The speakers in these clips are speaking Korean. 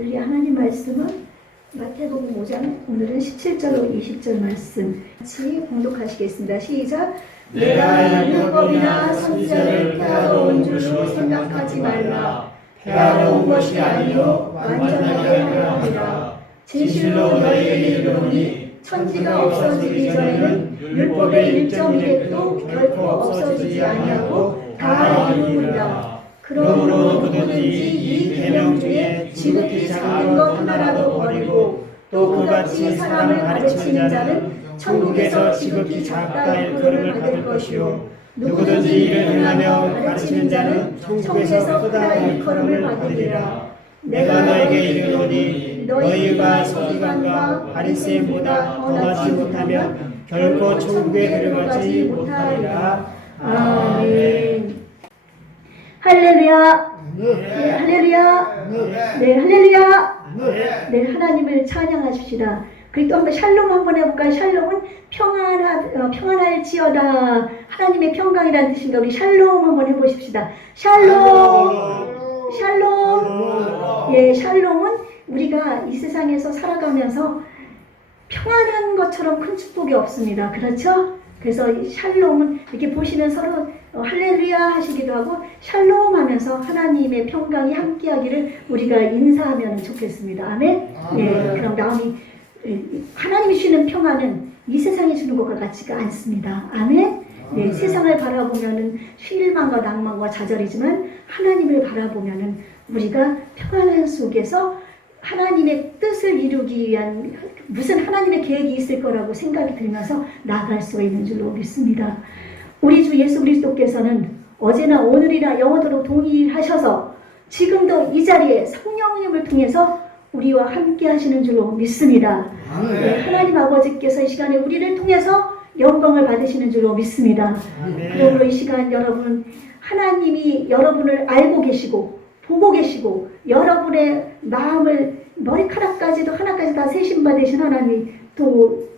우리 하나님 말씀은 마태복음 5장 오늘은 17절로 20절 말씀 같이 봉독하시겠습니다. 시작. 내가 율법이나 선지자를 폐하러 온 줄로 생각하지 말라. 폐하러 온 것이 아니요 완전하게 하려 함이라. 진실로 너희에게 이르노니 천지가 없어지기 전에는 율법의 1.1획도 결코 없어지지 아니하고 다 이루리라. 그러므로 누구든지 이 계명 중에 지극히 작은 것 하나라도 버리고 또 그같이 사람을 가르치는 자는 천국에서 지극히 작다 일컬음을 받을 것이요 누구든지 이를 행하며 가르치는 자는 천국에서 크다 일컬음을 받으리라. 내가 너에게 이르노니 너희가 서기관과 바리새인보다 더하지 못하면 결코 천국에 들어가지 못하리라. 아멘. 할렐루야. 네, 할렐루야. 네, 할렐루야. 네, 하나님을 찬양하십시다. 그리고 또 한번 샬롬 한번 해볼까요? 샬롬은 평안할지어다. 하나님의 평강이라는 뜻인가? 우리 샬롬 한번 해보십시다. 샬롬. 샬롬. 예, 샬롬은 우리가 이 세상에서 살아가면서 평안한 것처럼 큰 축복이 없습니다. 그렇죠? 그래서 샬롬은 이렇게 보시면 서로 할렐루야 하시기도 하고 샬롬 하면서 하나님의 평강이 함께하기를 우리가 인사하면 좋겠습니다. 아멘? 네, 그럼 다음이 하나님이 주시는 평안은 이 세상이 주는 것과 같지가 않습니다. 아멘? 네, 세상을 바라보면은 실망과 낭만과 좌절이지만 하나님을 바라보면은 우리가 평안한 속에서 하나님의 뜻을 이루기 위한 무슨 하나님의 계획이 있을 거라고 생각이 들면서 나아갈 수가 있는 줄로 믿습니다. 우리 주 예수 그리스도께서는 어제나 오늘이나 영원토록 동일하셔서 지금도 이 자리에 성령님을 통해서 우리와 함께 하시는 줄로 믿습니다. 네, 하나님 아버지께서 이 시간에 우리를 통해서 영광을 받으시는 줄로 믿습니다. 그러므로 이 시간 여러분 하나님이 여러분을 알고 계시고 보고 계시고 여러분의 마음을 머리카락까지도 하나까지 다 세심받으신 하나님이 또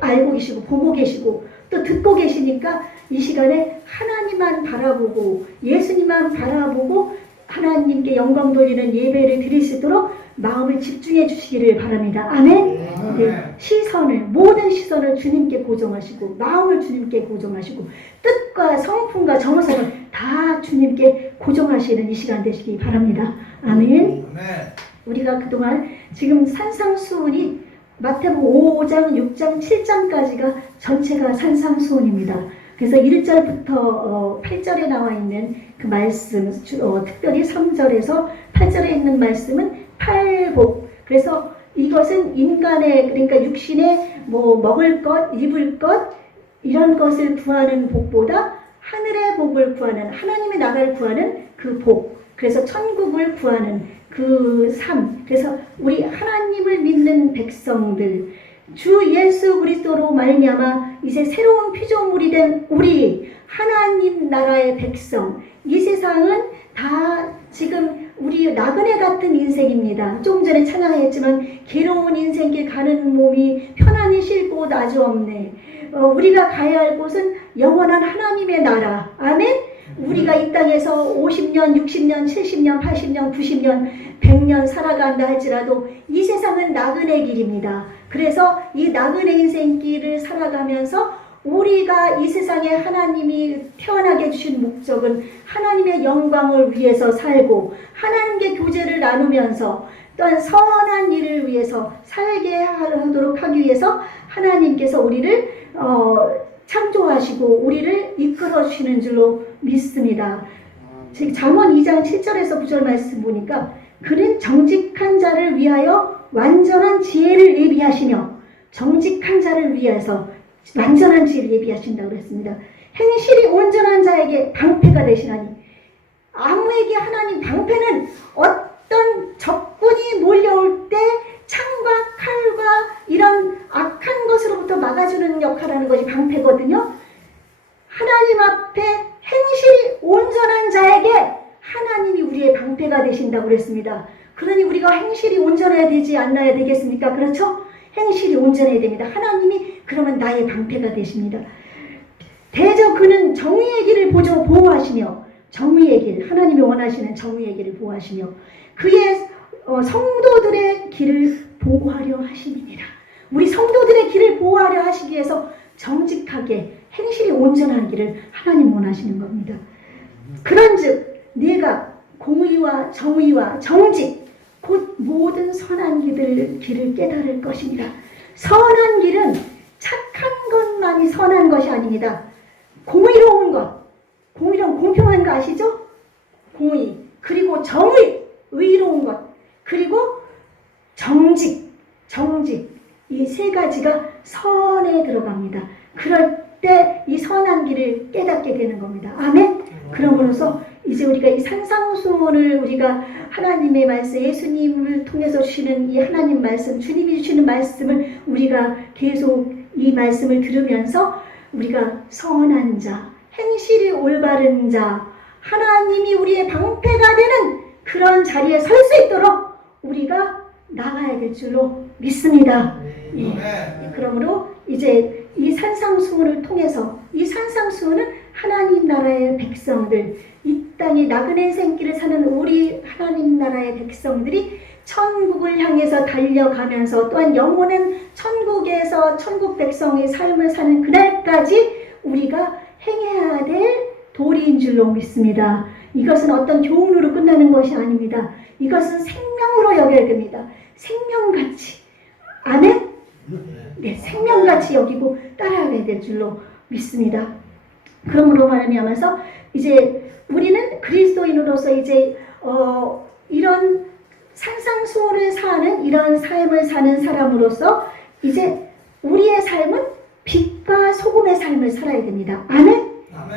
알고 계시고 보고 계시고 또 듣고 계시니까 이 시간에 하나님만 바라보고 예수님만 바라보고 하나님께 영광 돌리는 예배를 드릴 수 있도록 마음을 집중해 주시기를 바랍니다. 아멘. 네, 모든 시선을 주님께 고정하시고 마음을 주님께 고정하시고 뜻과 성품과 정성을 다 주님께 고정하시는 이 시간 되시기 바랍니다. 아멘. 우리가 그동안 지금 산상수훈이 마태복음 5장, 6장, 7장까지가 전체가 산상수훈입니다. 그래서 1절부터 8절에 나와 있는 그 말씀, 특별히 3절에서 8절에 있는 말씀은 팔복. 그래서 이것은 인간의 그러니까 육신의 먹을 것, 입을 것 이런 것을 구하는 복보다 하늘의 복을 구하는 하나님의 나라를 구하는 그 복. 그래서 천국을 구하는 그 삶. 그래서 우리 하나님을 믿는 백성들 주 예수 그리스도로 말미암아 이제 새로운 피조물이 된 우리 하나님 나라의 백성. 이 세상은 다 지금 우리 나그네 같은 인생입니다. 조금 전에 찬양했지만 괴로운 인생길 가는 몸이 편안히 쉴 곳 아주 없네. 우리가 가야 할 곳은 영원한 하나님의 나라. 아멘? 우리가 이 땅에서 50년, 60년, 70년, 80년, 90년, 100년 살아간다 할지라도 이 세상은 나그네 길입니다. 그래서 이 나그네 인생길을 살아가면서 우리가 이 세상에 하나님이 태어나게 주신 목적은 하나님의 영광을 위해서 살고 하나님께 교제를 나누면서 또한 선한 일을 위해서 살게 하도록 하기 위해서 하나님께서 우리를 창조하시고 우리를 이끌어 주시는 줄로 믿습니다. 잠언 2장 7절에서 9절 말씀 보니까 그는 정직한 자를 위하여 완전한 지혜를 예비하시며 정직한 자를 위해서 완전한 지혜를 예비하신다고 했습니다. 행실이 온전한 자에게 방패가 되시나니 아무에게 하나님 방패는 어떤 적군이 몰려올 때 창과 칼과 이런 악한 것으로부터 막아주는 역할을 하는 것이 방패거든요. 하나님 앞에 행실이 온전한 자에게 하나님이 우리의 방패가 되신다고 그랬습니다. 그러니 우리가 행실이 온전해야 되지 않아야 되겠습니까? 그렇죠? 행실이 온전해야 됩니다. 하나님이 그러면 나의 방패가 되십니다. 대저 그는 정의의 길을 보호하시며 정의의 길, 하나님이 원하시는 정의의 길을 보호하시며 그의 성도들의 길을 보호하려 하심이니라. 우리 성도들의 길을 보호하려 하시기 위해서 정직하게 행실이 온전하기를 하나님 원하시는 겁니다. 그런즉 네가 공의와 정의와 정직 곧 모든 선한 길을 깨달을 것이니라. 선한 길은 착한 것만이 선한 것이 아닙니다. 공의로운 것, 공의로운 공평한 거 아시죠? 공의, 그리고 정의, 의로운 것, 그리고 정직, 이 세 가지가 선에 들어갑니다. 그럴 때 이 선한 길을 깨닫게 되는 겁니다. 아멘? 그러므로서 이제 우리가 이 산상수훈을 우리가 하나님의 말씀, 예수님을 통해서 주시는 이 하나님 말씀, 주님이 주시는 말씀을 우리가 계속 이 말씀을 들으면서 우리가 선한 자, 행실이 올바른 자, 하나님이 우리의 방패가 되는 그런 자리에 설 수 있도록 우리가 나가야 될 줄로 믿습니다. 예. 그러므로 이제 이 산상수훈을 통해서 이 산상수훈은 하나님 나라의 백성들, 이 땅에 나그네 생길을 사는 우리 하나님 나라의 백성들이 천국을 향해서 달려가면서 또한 영원한 천국에서 천국 백성의 삶을 사는 그날까지 우리가 행해야 될 도리인 줄로 믿습니다. 이것은 어떤 교훈으로 끝나는 것이 아닙니다. 이것은 생명으로 여겨야 됩니다. 생명같이. 아멘? 네, 생명같이 여기고 따라가야 될 줄로 믿습니다. 그러므로 말미암아서 이제 우리는 그리스도인으로서 이제 이런 산상수훈을 사는 이런 삶을 사는 사람으로서 이제 우리의 삶은 빛과 소금의 삶을 살아야 됩니다. 아멘?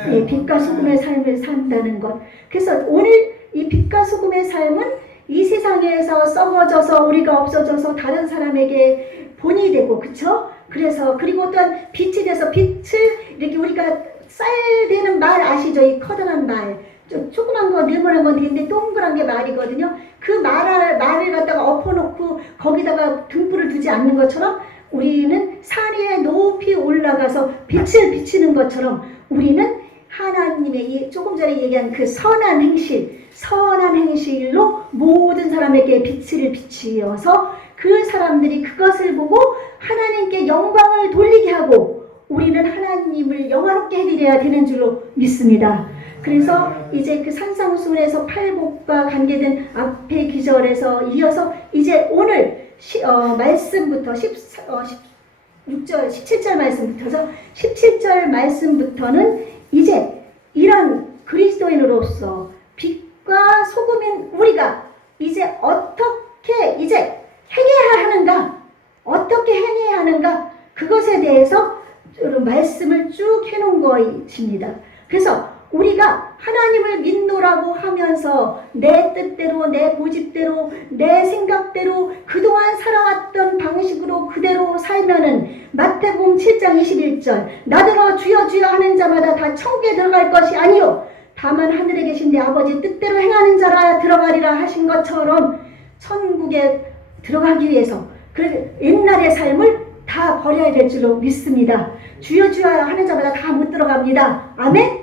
네, 빛과 소금의 삶을 산다는 것. 그래서 오늘 이 빛과 소금의 삶은 이 세상에서 썩어져서 우리가 없어져서 다른 사람에게 본이 되고, 그쵸? 그래서 그리고 또한 빛이 돼서 빛을 이렇게 우리가 쌀되는 말 아시죠? 이 커다란 말, 조그만 거 네모난 건 되는데 동그란 게 말이거든요. 그 말을 갖다가 엎어놓고 거기다가 등불을 두지 않는 것처럼 우리는 산 위에 높이 올라가서 빛을 비치는 것처럼 우리는 하나님의 조금 전에 얘기한 그 선한 행실로 모든 사람에게 빛을 비치어서 그 사람들이 그것을 보고 하나님께 영광을 돌리게 하고 우리는 하나님을 영화롭게 해드려야 되는 줄로 믿습니다. 그래서 이제 그 산상수훈에서 팔복과 관계된 앞의 기절에서 이어서 이제 오늘 말씀부터 17절 말씀부터서 17절 말씀부터는 이제 이런 그리스도인으로서 빛과 소금인 우리가 이제 어떻게 이제 행해야 하는가, 어떻게 행해야 하는가, 그것에 대해서 말씀을 쭉 해놓은 것입니다. 그래서 우리가 하나님을 믿노라고 하면서 내 뜻대로, 내 고집대로, 내 생각대로 그동안 살아왔던 방식으로 그대로 살면은 마태복음 7장 21절 나더러 주여 주여 하는 자마다 다 천국에 들어갈 것이 아니요 다만 하늘에 계신 내 아버지 뜻대로 행하는 자라 들어가리라 하신 것처럼 천국에 들어가기 위해서 그 옛날의 삶을 다 버려야 될 줄로 믿습니다. 주여 주여 하는 자마다 다 못 들어갑니다. 아멘?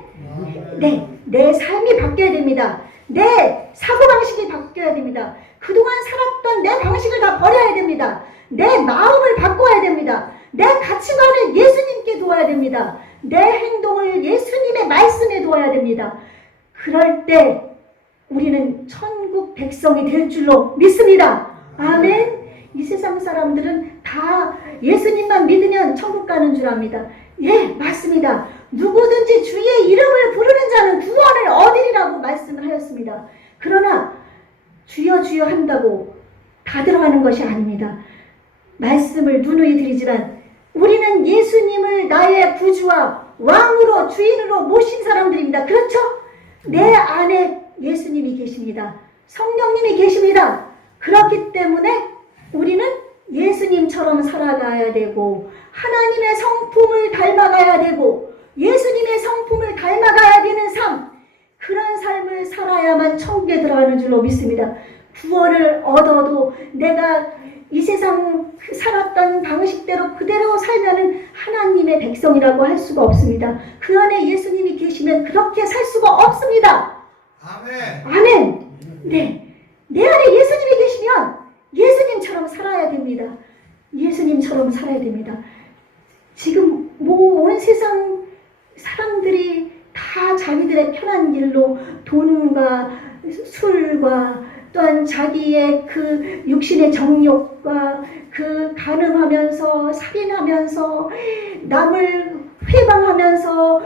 네, 내 삶이 바뀌어야 됩니다. 내 사고방식이 바뀌어야 됩니다. 그동안 살았던 내 방식을 다 버려야 됩니다. 내 마음을 바꿔야 됩니다. 내 가치관을 예수님께 두어야 됩니다. 내 행동을 예수님의 말씀에 두어야 됩니다. 그럴 때 우리는 천국 백성이 될 줄로 믿습니다. 아멘. 이 세상 사람들은 다 예수님만 믿으면 천국 가는 줄 압니다. 예, 맞습니다. 누구든지 주의 이름을 부르는 자는 구원을 얻으리라고 말씀을 하였습니다. 그러나 주여 주여 한다고 다 들어가는 것이 아닙니다. 말씀을 누누이 드리지만 우리는 예수님을 나의 구주와 왕으로 주인으로 모신 사람들입니다. 그렇죠? 내 안에 예수님이 계십니다. 성령님이 계십니다. 그렇기 때문에 우리는 예수님처럼 살아가야 되고 하나님의 성품을 닮아가야 되고 예수님의 성품을 닮아가야 되는 삶, 그런 삶을 살아야만 천국에 들어가는 줄로 믿습니다. 구원을 얻어도 내가 이 세상 살았던 방식대로 그대로 살면은 하나님의 백성이라고 할 수가 없습니다. 그 안에 예수님이 계시면 그렇게 살 수가 없습니다. 아멘. 아멘. 네, 내 안에 예수님이 계시면 사람들입니다. 지금 뭐 온 세상 사람들이 다 자기들의 편한 길로 돈과 술과 또한 자기의 그 육신의 정욕과 그 간음하면서 살인하면서 남을 회방하면서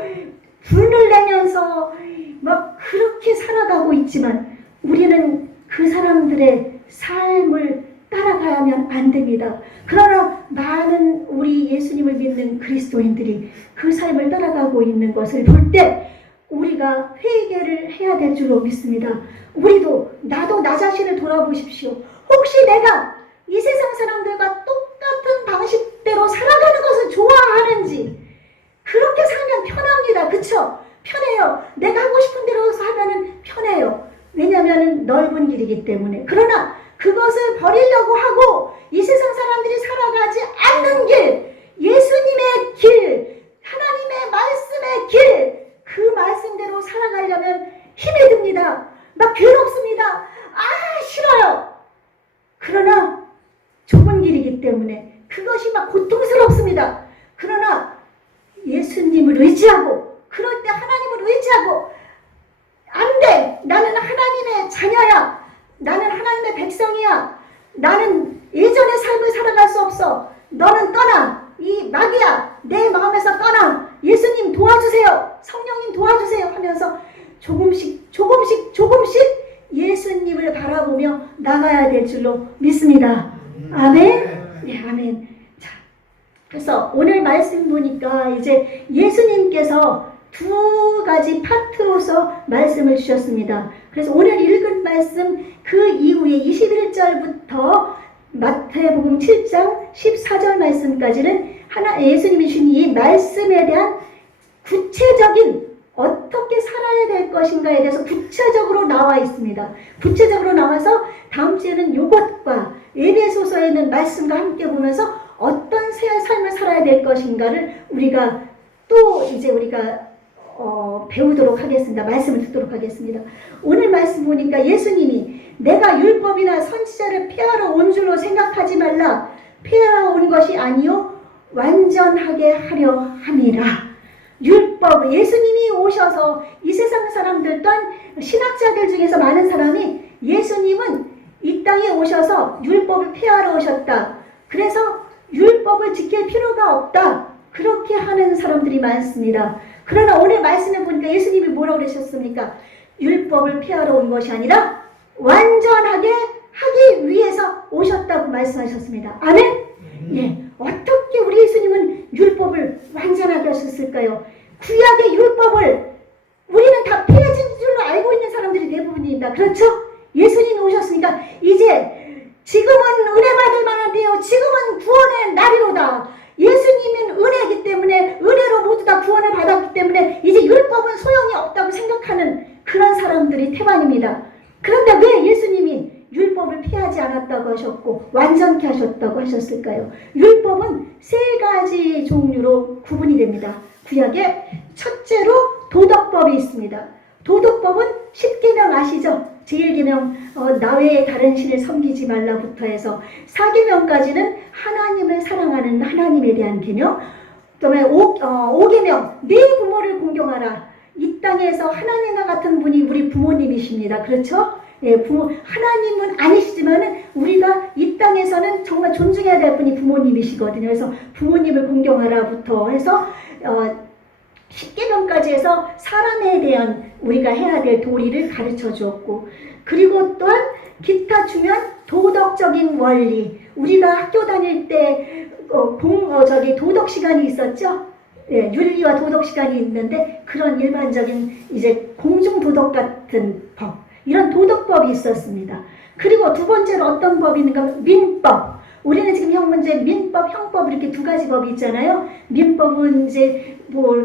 분을 내면서 막 그렇게 살아가고 있지만 우리는 그 사람들의 삶을 따라가야만 안 됩니다. 그러나 많은 우리 예수님을 믿는 그리스도인들이 그 삶을 따라가고 있는 것을 볼 때 우리가 회개를 해야 될 줄로 믿습니다. 우리도 나도 나 자신을 돌아보십시오. 혹시 내가 이 세상 사람들과 똑같은 방식대로 살아가는 것을 좋아하는지. 그렇게 살면 편합니다. 그쵸? 편해요. 내가 하고 싶은 대로 하면은 편해요. 왜냐하면 넓은 길이기 때문에. 그러나 그것을 버리려고 하고 이 세상 사람들이 살아가지 않는 길, 예수님의 길, 하나님의 말씀의 길, 그 말씀대로 살아가려면 힘이 듭니다. 막 괴롭습니다. 싫어요. 그러나 좁은 길이기 때문에 그것이 막 고통스럽습니다. 그러나 예수님을 의지하고, 그럴 때 하나님을 의지하고, 안 돼! 나는 하나님의 자녀야! 나는 하나님의 백성이야! 나는 예전의 삶을 살아갈 수 없어! 너는 떠나! 이 마귀야! 내 마음에서 떠나! 예수님 도와주세요! 성령님 도와주세요! 하면서 조금씩 예수님을 바라보며 나가야 될 줄로 믿습니다. 아멘? 네, 아멘. 자, 그래서 오늘 말씀 보니까 이제 예수님께서 두 가지 파트로서 말씀을 주셨습니다. 그래서 오늘 읽은 말씀 그 이후에 21절부터 마태복음 7장 14절 말씀까지는 예수님이 주신 이 말씀에 대한 구체적인 어떻게 살아야 될 것인가에 대해서 구체적으로 나와 있습니다. 구체적으로 나와서 다음 주에는 이것과 에베소서에 있는 말씀과 함께 보면서 어떤 새 삶을 살아야 될 것인가를 우리가 배우도록 하겠습니다. 말씀을 듣도록 하겠습니다. 오늘 말씀 보니까 예수님이 내가 율법이나 선지자를 폐하러 온 줄로 생각하지 말라. 폐하러 온 것이 아니요 완전하게 하려 함이라. 율법, 예수님이 오셔서 이 세상 사람들 또한 신학자들 중에서 많은 사람이 예수님은 이 땅에 오셔서 율법을 폐하러 오셨다. 그래서 율법을 지킬 필요가 없다. 그렇게 하는 사람들이 많습니다. 그러나 오늘 말씀에 보니까 예수님이 뭐라고 그러셨습니까? 율법을 폐하러 온 것이 아니라 완전하게 하기 위해서 오셨다고 말씀하셨습니다. 아멘? 예. 어떻게 우리 예수님은 율법을 완전하게 하셨을까요? 구약의 율법을 우리는 다 폐해진 줄로 알고 있는 사람들이 대부분입니다. 그렇죠? 예수님이 오셨으니까 이제 지금은 은혜 받을 만한데요. 지금은 구원의 날이로다. 예수님은 은혜이기 때문에 은혜로 모두 다 구원을 받았기 때문에 이제 율법은 소용이 없다고 생각하는 그런 사람들이 태반입니다. 그런데 왜 예수님이 율법을 피하지 않았다고 하셨고 완전케 하셨다고 하셨을까요? 율법은 세 가지 종류로 구분이 됩니다. 구약에 첫째로 도덕법이 있습니다. 도덕법은 10계명 아시죠? 제1계명 나 외에 다른 신을 섬기지 말라부터 해서 4계명까지는 하나님을 사랑하는 하나님에 대한 계명, 그다음에 5계명 네 부모를 공경하라. 이 땅에서 하나님과 같은 분이 우리 부모님이십니다. 그렇죠? 예, 하나님은 아니시지만은 우리가 이 땅에서는 정말 존중해야 될 분이 부모님이시거든요. 그래서 부모님을 공경하라부터 해서 10계명까지 해서 사람에 대한 우리가 해야 될 도리를 가르쳐 주었고, 그리고 또한 기타 중요한 도덕적인 원리, 우리가 학교 다닐 때 도덕 시간이 있었죠. 예, 윤리와 도덕 시간이 있는데 그런 일반적인 이제 공중 도덕 같은 법, 이런 도덕법이 있었습니다. 그리고 두 번째로 어떤 법이 있는가? 민법. 우리는 지금 형 문제 민법, 형법 이렇게 두 가지 법이 있잖아요. 민법은 이제 뭐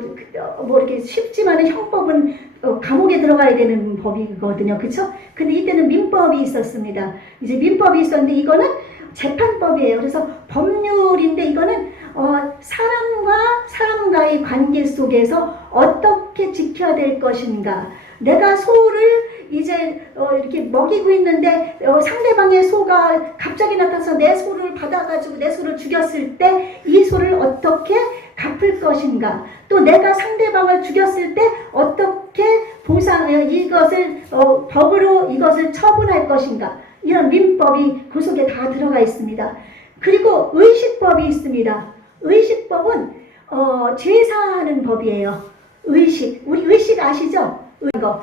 이렇게 쉽지만은 형법은 감옥에 들어가야 되는 법이거든요. 그렇죠? 근데 이때는 민법이 있었습니다. 이제 민법이 있었는데 이거는 재판법이에요. 그래서 법률인데 이거는 사람과의 관계 속에서 어떻게 지켜야 될 것인가. 내가 소를 이제 이렇게 먹이고 있는데 상대방의 소가 갑자기 나타나서 내 소를 받아가지고 내 소를 죽였을 때 이 소를 어떻게 갚을 것인가, 또 내가 상대방을 죽였을 때 어떻게 이것을 법으로 이것을 처분할 것인가, 이런 민법이 그 속에 다 들어가 있습니다. 그리고 의식법이 있습니다. 의식법은 제사하는 법이에요. 의식, 우리 의식 아시죠? 그래서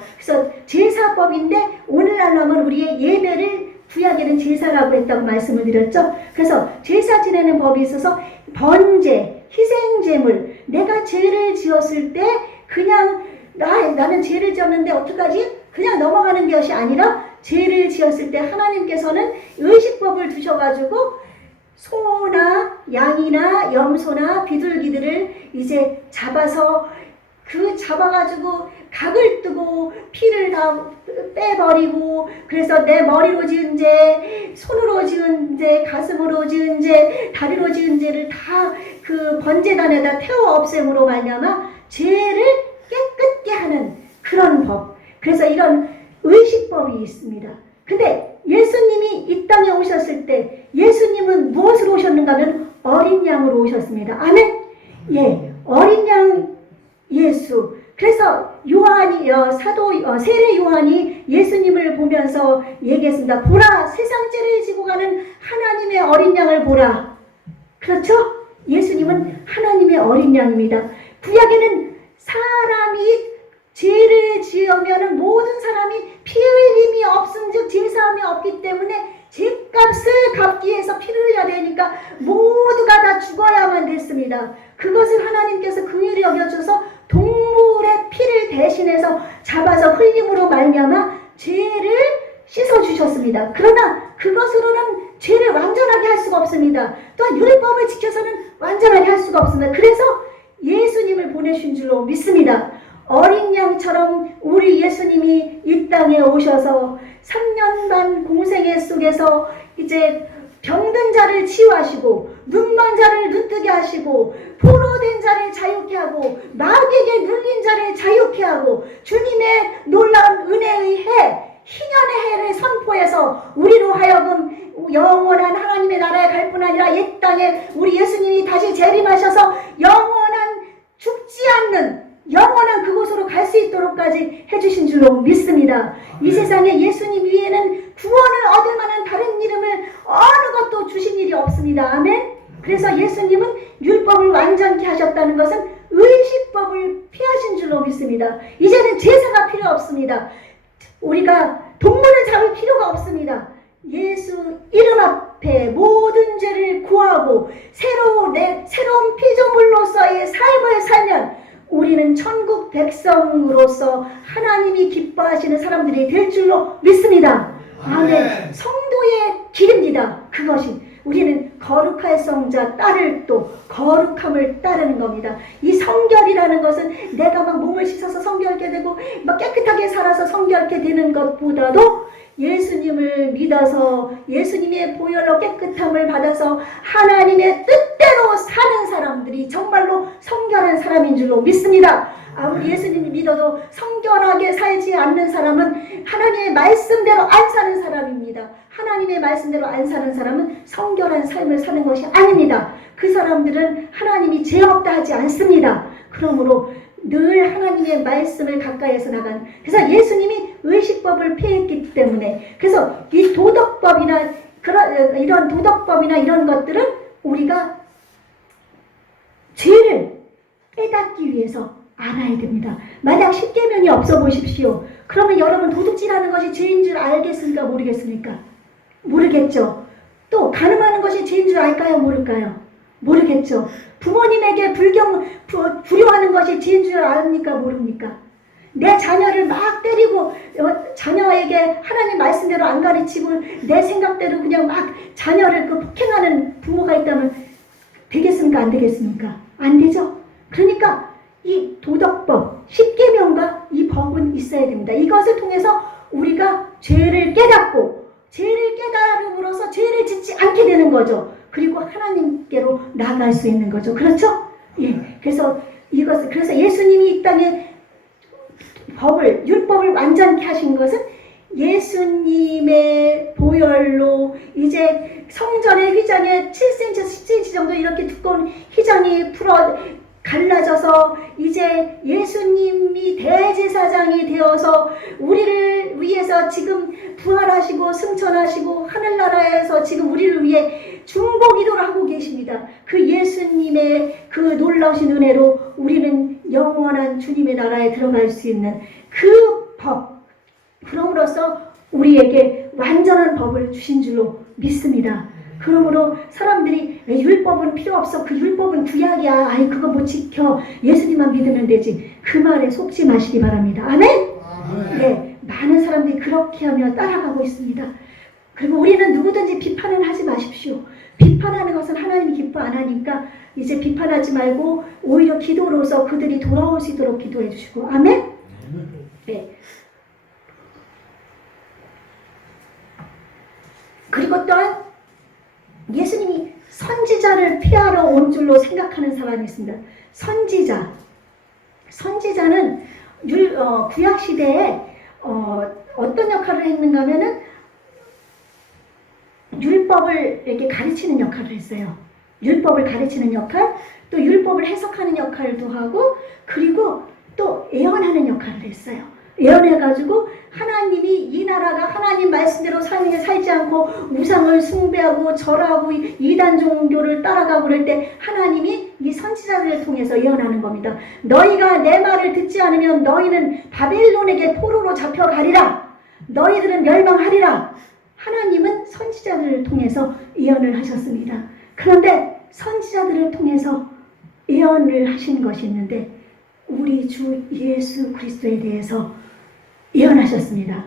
제사법인데 오늘날 하면 우리의 예배를 구약에는 제사라고 했다고 말씀을 드렸죠. 그래서 제사 지내는 법이 있어서 번제, 희생제물, 내가 죄를 지었을 때 그냥 나는 죄를 지었는데 어떡하지? 그냥 넘어가는 것이 아니라 죄를 지었을 때 하나님께서는 의식법을 두셔가지고 소나 양이나 염소나 비둘기들을 이제 잡아서 잡아가지고 각을 뜨고 피를 다 빼버리고, 그래서 내 머리로 지은 죄, 손으로 지은 죄, 가슴으로 지은 죄, 다리로 지은 죄를 다 그 번제단에다 태워 없앰으로 말미암아 죄를 깨끗게 하는 그런 법. 그래서 이런 의식법이 있습니다. 근데 예수님이 이 땅에 오셨을 때 예수님은 무엇으로 오셨는가 하면 어린 양으로 오셨습니다. 아멘? 예, 어린 양 예수. 그래서 요한이 세례 요한이 예수님을 보면서 얘기했습니다. 보라, 세상 죄를 지고 가는 하나님의 어린 양을 보라. 그렇죠? 예수님은 하나님의 어린 양입니다. 구약에는 사람이 죄를 지으면 모든 사람이 피 흘림이 없음즉 제사함이 없기 때문에 죄값을 갚기 위해서 피를 흘려야 되니까 모두가 다 죽어야만 됐습니다. 그것을 하나님께서 긍휼히 여겨줘서 동물의 피를 대신해서 잡아서 흘림으로 말미암아 죄를 씻어주셨습니다. 그러나 그것으로는 죄를 완전하게 할 수가 없습니다. 또한 율법을 지켜서는 완전하게 할 수가 없습니다. 그래서 예수님을 보내신 줄로 믿습니다. 어린 양처럼 우리 예수님이 이 땅에 오셔서 3년간 공생애 속에서 이제 병든 자를 치유하시고, 눈먼 자를 눈뜨게 하시고, 포로된 자를 자유케 하고, 마귀에게 눌린 자를 자유케 하고, 주님의 놀라운 은혜의 해, 희년의 해를 선포해서 우리로 하여금 영원한 하나님의 나라에 갈 뿐 아니라 이 땅에 우리 예수님이 다시 재림하셔서 영원한 죽지 않는 영원한 그곳으로 갈 수 있도록까지 해주신 줄로 믿습니다. 이 세상에 예수님 위에는 구원을 얻을 만한 다른 이름을 어느 것도 주신 일이 없습니다. 아멘. 그래서 예수님은 율법을 완전케 하셨다는 것은 의식법을 피하신 줄로 믿습니다. 이제는 제사가 필요 없습니다. 우리가 동물을 잡을 필요가 없습니다. 예수 이름 앞에 모든 죄를 구하고 새로운 피조물로서의 삶을 살면 우리는 천국 백성으로서 하나님이 기뻐하시는 사람들이 될 줄로 믿습니다. 아멘. 성도의 길입니다. 그것이 우리는 거룩할 성자 따를 또 거룩함을 따르는 겁니다. 이 성결이라는 것은 내가 막 몸을 씻어서 성결케 되고 막 깨끗하게 살아서 성결케 되는 것보다도 예수님을 믿어서 예수님의 보혈로 깨끗함을 받아서 하나님의 뜻대로 사는 사람들이 정말로 성결한 사람인 줄로 믿습니다. 아무리 예수님을 믿어도 성결하게 살지 않는 사람은 하나님의 말씀대로 안 사는 사람입니다. 하나님의 말씀대로 안 사는 사람은 성결한 삶을 사는 것이 아닙니다. 그 사람들은 하나님이 죄 없다 하지 않습니다. 그러므로 늘 하나님의 말씀을 가까이에서 나가는, 그래서 예수님이 의식법을 폐했기 때문에, 그래서 이 도덕법이나 이런 도덕법이나 이런 것들은 우리가 죄를 깨닫기 위해서 알아야 됩니다. 만약 십계명이 없어 보십시오. 그러면 여러분 도둑질하는 것이 죄인 줄 알겠습니까? 모르겠습니까? 모르겠죠. 또 간음하는 것이 죄인 줄 알까요? 모를까요? 모르겠죠. 부모님에게 불효하는 것이 죄인 줄 압니까? 모릅니까? 내 자녀를 막 때리고 자녀에게 하나님 말씀대로 안 가르치고 내 생각대로 그냥 막 자녀를 폭행하는 부모가 있다면 되겠습니까? 안 되겠습니까? 안 되죠. 그러니까 이 도덕법, 십계명과 이 법은 있어야 됩니다. 이것을 통해서 우리가 죄를 깨닫고 죄를 깨달음으로써 죄를 짓지 않게 되는 거죠. 그리고 하나님께로 나아갈 수 있는 거죠. 그렇죠? 예. 그래서 예수님이 이 땅에 율법을 완전케 하신 것은 예수님의 보혈로 이제 성전의 휘장에 7cm, 10cm 정도 이렇게 두꺼운 휘장이 갈라져서 이제 예수님이 대제사장이 되어서 우리를 위해서 지금 부활하시고 승천하시고 하늘나라에서 지금 우리를 위해 중보기도를 하고 계십니다. 그 예수님의 그 놀라우신 은혜로 우리는 영원한 주님의 나라에 들어갈 수 있는 그 법, 그럼으로써 우리에게 완전한 법을 주신 줄로 믿습니다. 그러므로 사람들이 율법은 필요 없어, 그 율법은 구약이야, 아이 그거 못 지켜, 예수님만 믿으면 되지, 그 말에 속지 마시기 바랍니다. 아멘? 네, 많은 사람들이 그렇게 하며 따라가고 있습니다. 그리고 우리는 누구든지 비판은 하지 마십시오. 비판하는 것은 하나님이 기뻐 안 하니까 이제 비판하지 말고 오히려 기도로서 그들이 돌아올 수 있도록 기도해 주시고, 아멘? 네. 그리고 또한 예수님이 선지자를 피하러 온 줄로 생각하는 사람이 있습니다. 선지자는 구약시대에 어떤 역할을 했는가 하면은 율법을 이렇게 가르치는 역할을 했어요. 율법을 가르치는 역할, 또 율법을 해석하는 역할도 하고, 그리고 또 예언하는 역할을 했어요. 예언해가지고 하나님이 이 나라가 하나님 말씀대로 살지 않고 우상을 숭배하고 절하고 이단 종교를 따라가고 그럴 때 하나님이 이 선지자들을 통해서 예언하는 겁니다. 너희가 내 말을 듣지 않으면 너희는 바벨론에게 포로로 잡혀가리라. 너희들은 멸망하리라. 하나님은 선지자들을 통해서 예언을 하셨습니다. 그런데 선지자들을 통해서 예언을 하신 것이 있는데 우리 주 예수 그리스도에 대해서 예언하셨습니다.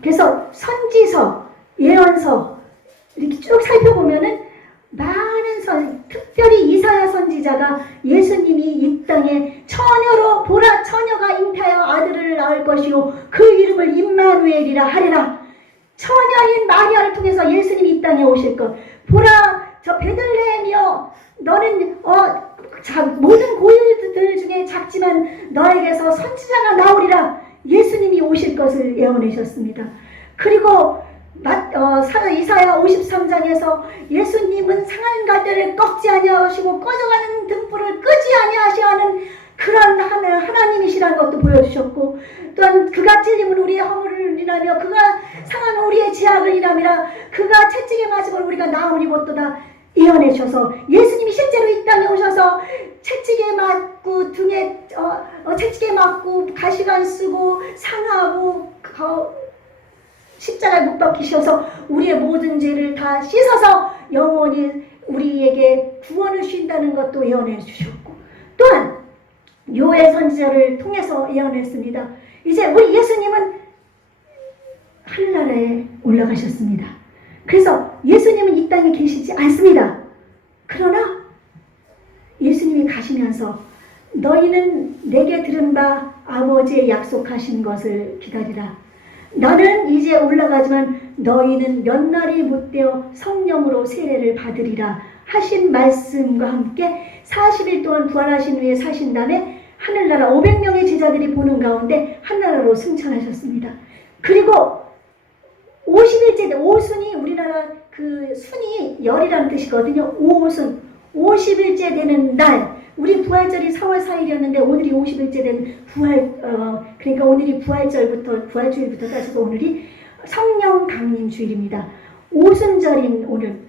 그래서 선지서, 예언서 이렇게 쭉 살펴보면은 많은 특별히 이사야 선지자가 예수님이 이 땅에 처녀로 보라, 처녀가 잉태하여 아들을 낳을 것이요 그 이름을 임마누엘이라 하리라. 처녀인 마리아를 통해서 예수님이 이 땅에 오실 것. 보라, 저 베들레헴이여, 너는 모든 고일들 중에 작지만 너에게서 선지자가 나오리라. 예수님이 오실 것을 예언하셨습니다. 그리고 이사야 53장에서 예수님은 상한 갈대를 꺾지 아니하시고 꺼져가는 등불을 끄지 아니하시는 그런 하나님이시라는 것도 보여주셨고, 또한 그가 찔림은 우리의 허물을 인하며 그가 상한 우리의 죄악을 인하며 그가 채찍에 맞음을 우리가 나음을 입었도다 예언해 주셔서 예수님이 실제로 이 땅에 오셔서 채찍에 맞고 등에 채찍에 맞고 가시관 쓰고 상하고 십자가에 못 박히셔서 우리의 모든 죄를 다 씻어서 영원히 우리에게 구원을 주신다는 것도 예언해 주셨고, 또한 요엘 선지자를 통해서 예언했습니다. 이제 우리 예수님은 하늘나라에 올라가셨습니다. 그래서 예수님은 이 땅에 계시지 않습니다. 그러나 예수님이 가시면서 너희는 내게 들은 바 아버지의 약속하신 것을 기다리라. 나는 이제 올라가지만 너희는 몇 날이 못되어 성령으로 세례를 받으리라 하신 말씀과 함께 40일 동안 부활하신 후에 사신 다음에 하늘나라 500명의 제자들이 보는 가운데 하늘나라로 승천하셨습니다. 그리고 50일째, 오순이 우리나라 그 순이 열이라는 뜻이거든요. 오순, 50일째 되는 날, 우리 부활절이 4월 4일이었는데 오늘이 50일째 된 그러니까 오늘이 부활주일부터 따져서 오늘이 성령 강림 주일입니다. 오순절인 오늘,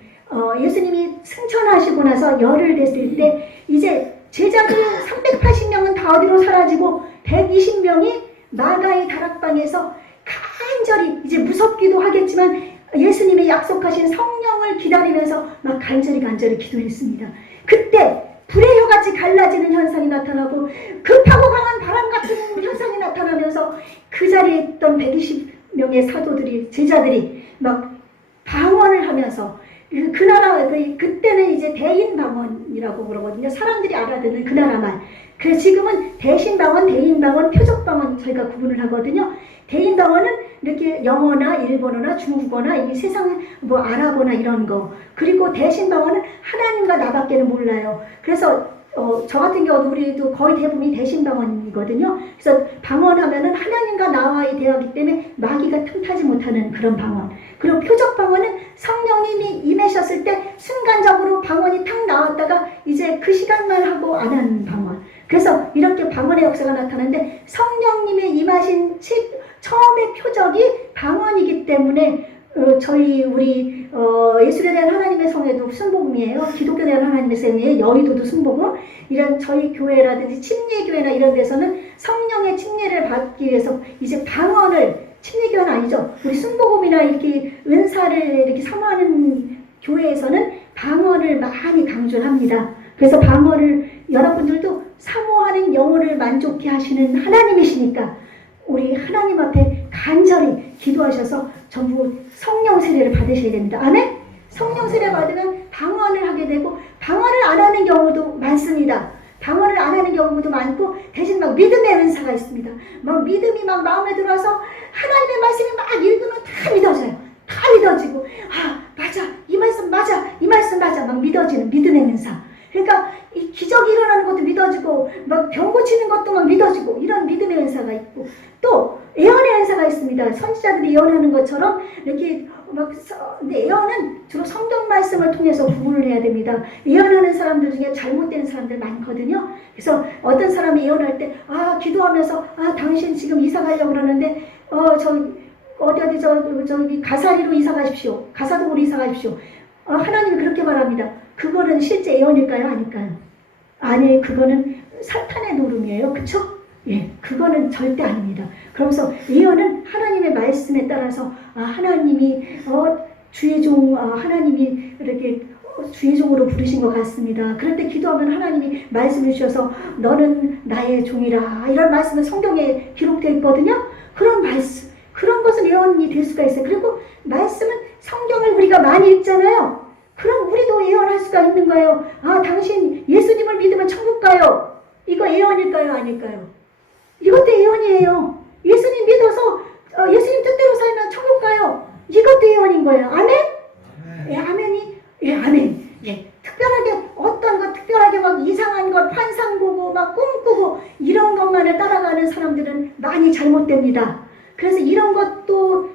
예수님이 승천하시고 나서 열흘 됐을 때 이제 제자들 380명은 다 어디로 사라지고 120명이 마가의 다락방에서 간절히 이제 무섭기도 하겠지만 예수님의 약속하신 성령을 기다리면서 막 간절히 기도했습니다. 그때 불의 혀같이 갈라지는 현상이 나타나고 급하고 강한 바람 같은 현상이 나타나면서 그 자리에 있던 120명의 사도들이, 제자들이 막 방언을 하면서 그 나라, 그때는 이제 대인방언이라고 그러거든요. 사람들이 알아듣는 그 나라 말. 그래서 지금은 대신방언, 대인방언, 표적방언 저희가 구분을 하거든요. 대인방언은 이렇게 영어나 일본어나 중국어나 이 세상 아랍어나 이런 거. 그리고 대신방언은 하나님과 나밖에는 몰라요. 그래서 저 같은 경우도 우리도 거의 대부분이 대신방언이거든요. 그래서 방언하면은 하나님과 나와의 대화이기 때문에 마귀가 틈타지 못하는 그런 방언. 그리고 표적방언은 성령님이 임하셨을 때 순간적으로 방언이 탁 나왔다가 이제 그 시간만 하고 안 하는 방언. 그래서 이렇게 방언의 역사가 나타나는데 성령님의 임하신 처음의 표적이 방언이기 때문에 저희 우리 예수에 대한 하나님의 성회도 순복음이에요. 기독교에 대한 하나님의 성회에 여의도도 순복음. 이런 저희 교회라든지 침례교회나 이런 데서는 성령의 침례를 받기 위해서 이제 방언을, 침례교회는 아니죠, 우리 순복음이나 이렇게 은사를 이렇게 사모하는 교회에서는 방언을 많이 강조를 합니다. 그래서 방언을 여러분들도 사모하는 영혼을 만족케 하시는 하나님이시니까 우리 하나님 앞에 간절히 기도하셔서 전부 성령 세례를 받으셔야 됩니다. 아멘? 성령 세례 받으면 방언을 하게 되고, 방언을 안 하는 경우도 많습니다. 방언을 안 하는 경우도 많고, 대신 막 믿음의 은사가 있습니다. 막 믿음이 막 마음에 들어서 하나님의 말씀이 막 읽으면 다 믿어져요. 다 믿어지고, 아 맞아, 이 말씀 맞아, 이 말씀 맞아, 막 믿어지는 믿음의 은사. 그러니까 이 기적이 일어나는 것도 믿어지고, 막 병 고치는 것도 막 믿어지고, 이런 믿음의 은사가 있고, 또 예언의 은사가 있습니다. 선지자들이 예언하는 것처럼 이렇게 막, 근데 예언은 주로 성경 말씀을 통해서 구분을 해야 됩니다. 예언하는 사람들 중에 잘못된 사람들 많거든요. 그래서 어떤 사람이 예언할 때, 기도하면서, 당신 지금 이사 가려고 그러는데, 저기 가사리로 이사 가십시오. 가사동으로 이사 가십시오. 하나님이 그렇게 말합니다. 그거는 실제 예언일까요? 아닐까요? 아니, 그거는 사탄의 노름이에요. 그쵸? 예, 그거는 절대 아닙니다. 그러면서 예언은 하나님의 말씀에 따라서 하나님이 주의 종, 하나님이 이렇게 주의 종으로 부르신 것 같습니다. 그럴 때 기도하면 하나님이 말씀을 주셔서 너는 나의 종이라, 이런 말씀은 성경에 기록되어 있거든요. 그런 말씀, 그런 것은 예언이 될 수가 있어요. 그리고 말씀은 성경을 우리가 많이 읽잖아요. 그럼 우리도 예언할 수가 있는 거예요. 당신 예수님을 믿으면 천국 가요. 이거 예언일까요? 아닐까요? 이것도 예언이에요. 예수님 믿어서 예수님 뜻대로 살면 천국 가요. 이것도 예언인 거예요. 아멘? 예, 아멘이? 예, 아멘. 예, 특별하게 어떤 것, 특별하게 막 이상한 것, 환상 보고 막 꿈꾸고 이런 것만을 따라가는 사람들은 많이 잘못됩니다. 그래서 이런 것도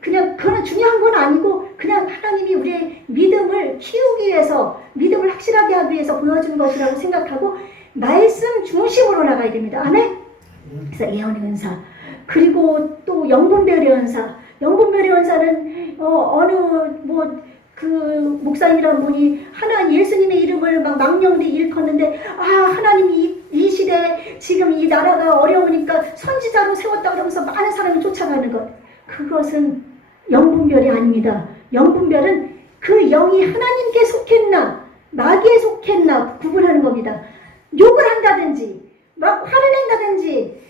그냥 그건 중요한 건 아니고, 그냥 하나님이 우리의 믿음을 키우기 위해서, 믿음을 확실하게 하기 위해서 보여준 것이라고 생각하고 말씀 중심으로 나가야 됩니다. 아멘? 그래서 예언의 은사, 그리고 또 영분별의 은사. 영분별의 은사는 그 목사님이라는 분이 예수님의 이름을 막 망령되이 일컫는데, 하나님이 이 시대에 지금 이 나라가 어려우니까 선지자로 세웠다 그러면서 많은 사람이 쫓아가는 것, 그것은 영분별이 아닙니다. 영분별은 그 영이 하나님께 속했나 마귀에 속했나 구분하는 겁니다. 욕을 한다든지 막 화를 낸다든지,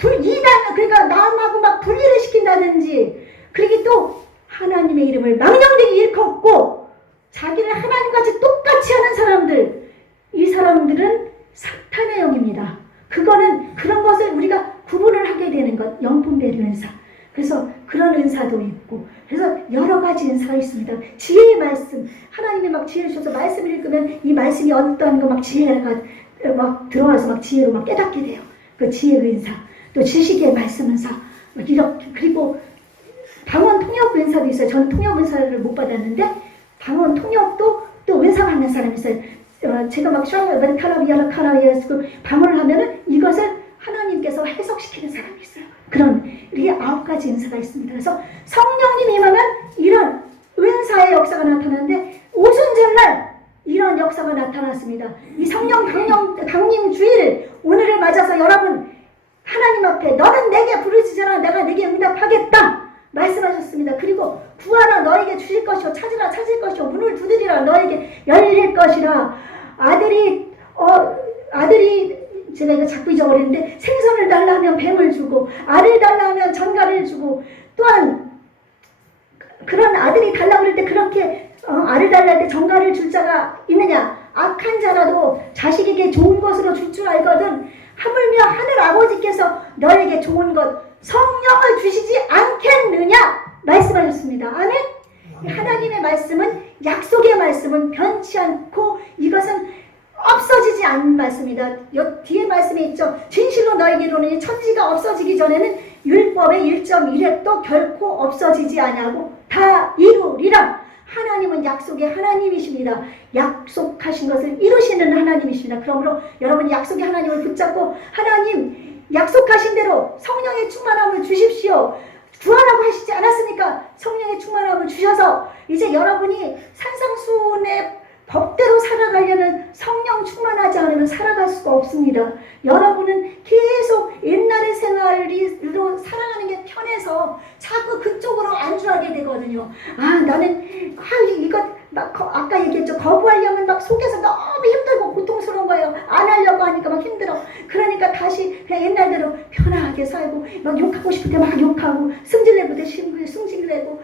그러니까 남하고 막 분리를 시킨다든지, 그리고 또 하나님의 이름을 망령되게 일컫고 자기를 하나님같이 똑같이 하는 사람들, 이 사람들은 사탄의 영입니다. 그런 것을 우리가 구분을 하게 되는 것, 영분별의 은사. 그래서 그런 은사도 있고, 그래서 여러 가지 은사가 있습니다. 지혜의 말씀, 하나님이 막 지혜를 주셔서 말씀을 읽으면 이 말씀이 어떠한 거 막 지혜가 막 들어와서 막 지혜로 막 깨닫게 돼요. 그 지혜의 은사, 또 지식의 말씀 은사, 막 이렇게. 그리고 방언 통역 은사도 있어요. 전 통역 은사를 못 받았는데 방언 통역도 또 은사 받는 사람이 있어요. 제가 막 그 방언을 하면은 이것을 하나님께서 해석시키는 사람이 있어요. 그런 이게 9가지 은사가 있습니다. 그래서 성령님이 임하면 이런 은사의 역사가 나타나는데, 오순절날 이런 역사가 나타났습니다. 이 성령 강림 주일 오늘을 맞아서 여러분 하나님 앞에 너는 내게 부르짖으라 내가 내게 응답하겠다 말씀하셨습니다. 그리고 구하라 너에게 주실 것이요, 찾으라 찾을 것이요, 문을 두드리라 너에게 열릴 것이라. 아들이 제가 이거 자꾸 잊어버리는데, 생선을 달라 하면 뱀을 주고, 알을 달라 하면 전갈을 주고, 또한 그런 아들이 달라고 그럴 때 그렇게 알을 달라 할 때 전갈을 줄 자가 있느냐? 악한 자라도 자식에게 좋은 것으로 줄 줄 알거든 하물며 하늘 아버지께서 너에게 좋은 것 성령을 주시지 않겠느냐 말씀하셨습니다. 아멘? 하나님의 말씀은, 약속의 말씀은 변치 않고, 이것은 없어지지 않는 말씀이다. 뒤에 말씀에 있죠. 진실로 너에게 이르노니 천지가 없어지기 전에는 율법의 1.1획도 결코 없어지지 아니하고 다 이루리라. 하나님은 약속의 하나님이십니다. 약속하신 것을 이루시는 하나님이십니다. 그러므로 여러분이 약속의 하나님을 붙잡고 하나님 약속하신 대로 성령의 충만함을 주십시오. 구하라고 하시지 않았습니까? 성령의 충만함을 주셔서 이제 여러분이 산상수훈의 법대로 살아가려면 성령 충만하지 않으면 살아갈 수가 없습니다. 여러분은 계속 옛날의 생활로 살아가는 게 편해서 자꾸 그쪽으로 안주하게 되거든요. 나는 이거 막 아까 얘기했죠. 거부하려면 막 속에서 너무 힘들고 고통스러운 거예요. 안 하려고 하니까 막 힘들어. 그러니까 다시 그냥 옛날대로 편하게 살고 막 욕하고 싶을 때 막 욕하고 승질내고 때 승질내고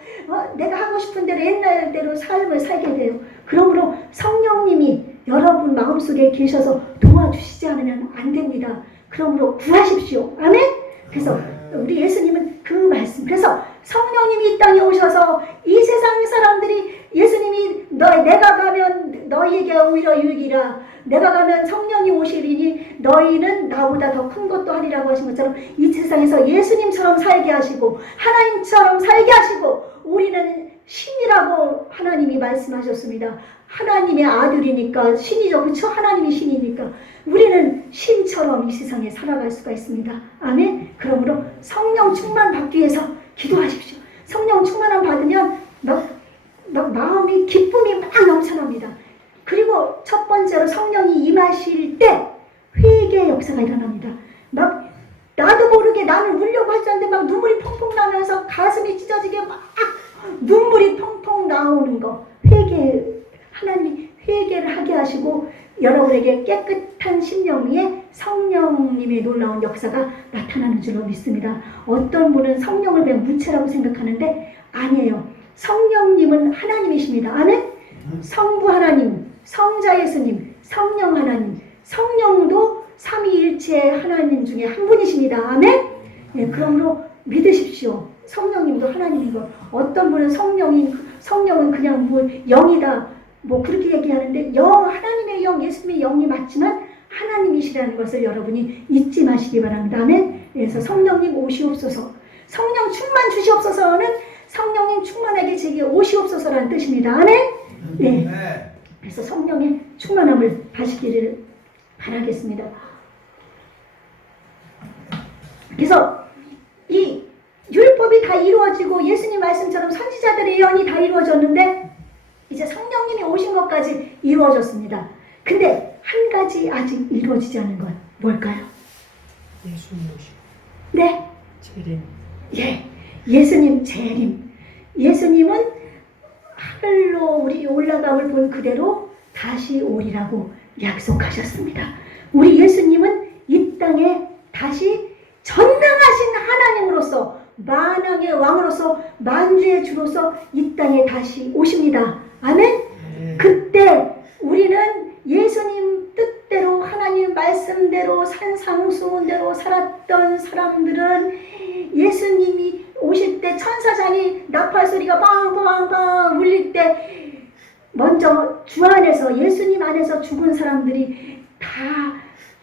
내가 하고 싶은 대로 옛날대로 삶을 살게 돼요. 그러므로 성령님이 여러분 마음속에 계셔서 도와주시지 않으면 안 됩니다. 그러므로 구하십시오. 아멘? 그래서 우리 예수님은 그 말씀, 그래서 성령님이 이 땅에 오셔서 이 세상 사람들이 예수님이 내가 가면 너희에게 오히려 유익이라, 내가 가면 성령이 오시리니 너희는 나보다 더 큰 것도 하리라고 하신 것처럼 이 세상에서 예수님처럼 살게 하시고 하나님처럼 살게 하시고, 우리는 신이라고 하나님이 말씀하셨습니다. 하나님의 아들이니까 신이죠. 그렇죠? 하나님이 신이니까 우리는 신처럼 이 세상에 살아갈 수가 있습니다. 아멘. 그러므로 성령 충만 받기 위해서 기도하십시오. 성령 충만함 받으면 막 마음이 기쁨이 막 넘쳐납니다. 그리고 첫 번째로 성령이 임하실 때 회개의 역사가 일어납니다. 막 나도 모르게 나를 울려고 하지 않는데 막 눈물이 펑펑 나면서 가슴이 찢어지게 막 눈물이 펑펑 나오는 거, 하나님 회개를 하게 하시고 여러분에게 깨끗한 심령 위에 성령님의 놀라운 역사가 나타나는 줄로 믿습니다. 어떤 분은 성령을 그냥 무체라고 생각하는데 아니에요. 성령님은 하나님이십니다. 아멘? 성부 하나님, 성자 예수님, 성령 하나님, 성령도 삼위일체 하나님 중에 한 분이십니다. 아멘? 네, 그러므로 믿으십시오. 성령님도 하나님인 거. 어떤 분은 성령은 그냥 뭐 영이다, 뭐 그렇게 얘기하는데 하나님의 영, 예수님의 영이 맞지만 하나님이시라는 것을 여러분이 잊지 마시기 바랍니다. 아멘? 그래서 성령님 오시옵소서. 성령 충만 주시옵소서는 성령님 충만하게 제게 오시옵소서라는 뜻입니다. 아멘? 네. 그래서 성령의 충만함을 하시기를 바라겠습니다. 그래서 이 율법이 다 이루어지고 예수님 말씀처럼 선지자들의 예언이 다 이루어졌는데 이제 성령님이 오신 것까지 이루어졌습니다. 근데 한 가지 아직 이루어지지 않은 건 뭘까요? 예수님 오시고. 네. 재림. 예. 예수님 재림. 예수님은 하늘로 우리 올라감을 본 그대로 다시 오리라고 약속하셨습니다. 우리 예수님은 이 땅에 다시 전능하신 하나님으로서, 만왕의 왕으로서, 만주의 주로서 이 땅에 다시 오십니다. 아멘? 그때 우리는 예수님 뜻대로, 하나님 말씀대로, 산상수훈대로 살았던 사람들은 예수님이 오실 때 천사장이 나팔 소리가 빵빵빵 울릴 때 먼저 주 안에서, 예수님 안에서 죽은 사람들이 다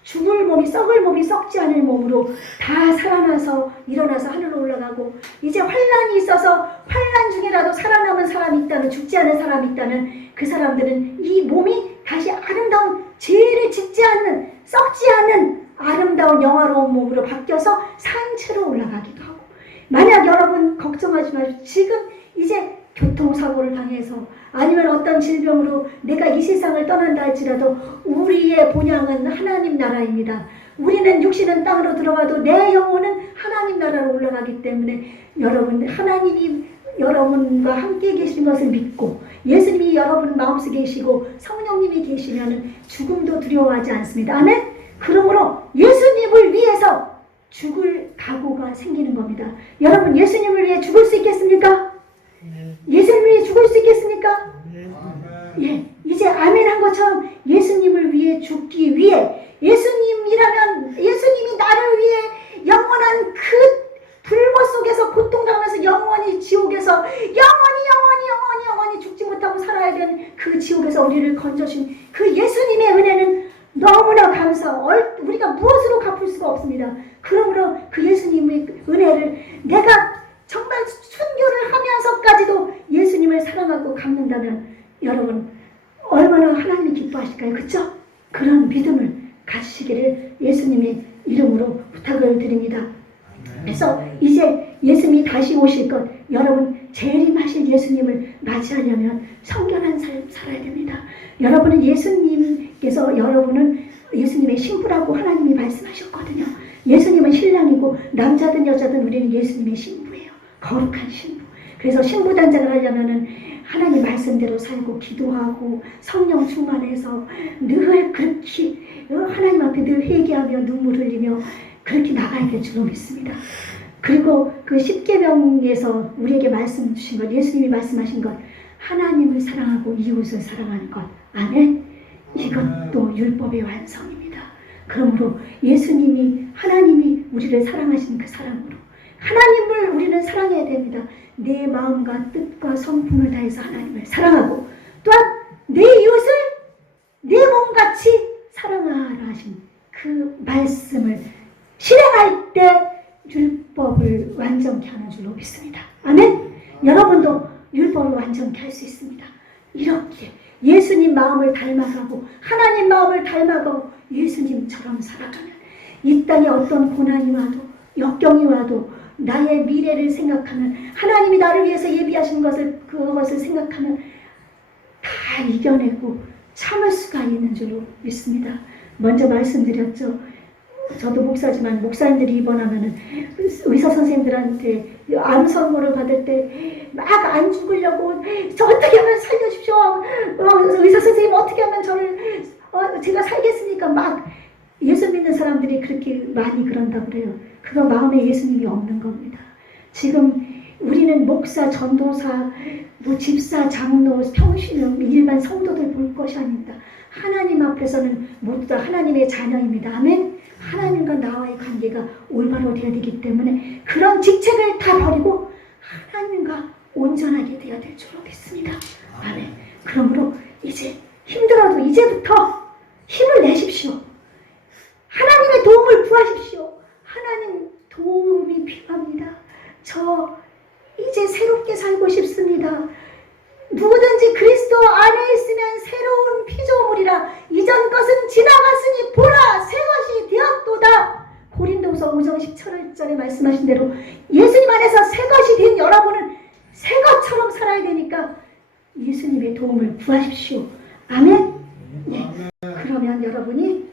죽을 몸이, 썩을 몸이 썩지 않을 몸으로 다 살아나서 일어나서 하늘로 올라가고, 이제 환난이 있어서 환난 중에라도 살아남은 사람이 있다면, 죽지 않은 사람이 있다면 그 사람들은 이 몸이 다시 아름다운, 죄를 짓지 않는, 썩지 않는 아름다운 영화로운 몸으로 바뀌어서 산채로 올라가기도 하고, 만약 여러분 걱정하지 마시고 지금 이제 교통사고를 당해서 아니면 어떤 질병으로 내가 이 세상을 떠난다 할지라도 우리의 본향은 하나님 나라입니다. 우리는 육신은 땅으로 들어가도 내 영혼은 하나님 나라로 올라가기 때문에 여러분, 하나님이 여러분과 함께 계신 것을 믿고 예수님이 여러분 마음속에 계시고 성령님이 계시면 죽음도 두려워하지 않습니다. 아멘? 그러므로 예수님을 위해서 죽을 각오가 생기는 겁니다. 여러분, 예수님을 위해 죽을 수 있겠습니까? 예수님을 위해 죽을 수 있겠습니까? 예, 이제 아멘 한 것처럼 예수님을 위해 죽기 위해, 예수님이라면 예수님이 나를 위해 영원한 그 불꽃 속에서 고통당하면서 영원히 지옥에서 영원히 죽지 못하고 살아야 되는 그 지옥에서 우리를 건져주신 그 예수님의 은혜는 너무나 우리가 무엇으로 갚을 수가 없습니다. 그러므로 그 예수님의 은혜를 내가 정말 순교를 하면서까지도 예수님을 사랑하고 갚는다면 여러분 얼마나 하나님이 기뻐하실까요? 그렇죠? 그런 믿음을 가지시기를 예수님의 이름으로 부탁을 드립니다. 그래서 이제 예수님이 다시 오실 것, 여러분 재림하실 예수님을 맞이하려면 성결한 삶 살아야 됩니다. 여러분은 예수님의 신부라고 하나님이 말씀하셨거든요. 예수님은 신랑이고 남자든 여자든 우리는 예수님의 신부예요. 거룩한 신부. 그래서 신부단장을 하려면은 하나님 말씀대로 살고 기도하고 성령 충만해서 늘 그렇게 하나님 앞에 늘 회개하며 눈물 흘리며 그렇게 나가야 될 줄로 믿습니다. 그리고 그 십계명에서 우리에게 말씀 주신 것, 예수님이 말씀하신 것, 하나님을 사랑하고 이웃을 사랑하는 것. 아멘. 이것도 율법의 완성입니다. 그러므로 하나님이 우리를 사랑하시는 그 사랑으로 하나님을 우리는 사랑해야 됩니다. 내 마음과 뜻과 성품을 다해서 하나님을 사랑하고 또한 내 이웃을 내 몸같이 사랑하라 하신 그 말씀을 실행할 때 율법을 완전케 하는 줄로 믿습니다. 아멘. 여러분도 율법을 완전케 할 수 있습니다. 이렇게 예수님 마음을 닮아가고 하나님 마음을 닮아가고 예수님처럼 살아가면 이 땅에 어떤 고난이 와도 역경이 와도 나의 미래를 생각하면 하나님이 나를 위해서 예비하신 그것을 생각하면 다 이겨내고 참을 수가 있는 줄로 믿습니다. 먼저 말씀드렸죠. 저도 목사지만 목사님들이 입원하면은 의사 선생님들한테 암 선고를 받을 때 막 안 죽으려고 저 어떻게 하면 살려주십시오. 의사 선생님 어떻게 하면 제가 살겠으니까 막 예수 믿는 사람들이 그렇게 많이 그런다고 그래요. 그거 마음에 예수님이 없는 겁니다. 지금 우리는 목사, 전도사, 집사, 장로, 평신령, 일반 성도들 볼 것이 아닙니다. 하나님 앞에서는 모두 다 하나님의 자녀입니다. 아멘. 하나님과 나와의 관계가 올바로 되어야 되기 때문에 그런 직책을 다 버리고 하나님과 온전하게 되어야 될 줄로 믿습니다. 아멘. 그러므로 이제 힘들어도 이제부터 힘을 내십시오. 하나님의 도움을 구하십시오. 하나님 도움이 필요합니다. 저 이제 새롭게 살고 싶습니다. 누구든지 그리스도 안에 있으면 새로운 피조물이라 이전 것은 지나갔으니 보라 새 것이 되었도다. 고린도서 5장 17절에 말씀하신 대로 예수님 안에서 새 것이 된 여러분은 새 것처럼 살아야 되니까 예수님의 도움을 구하십시오. 아멘. 네. 그러면 여러분이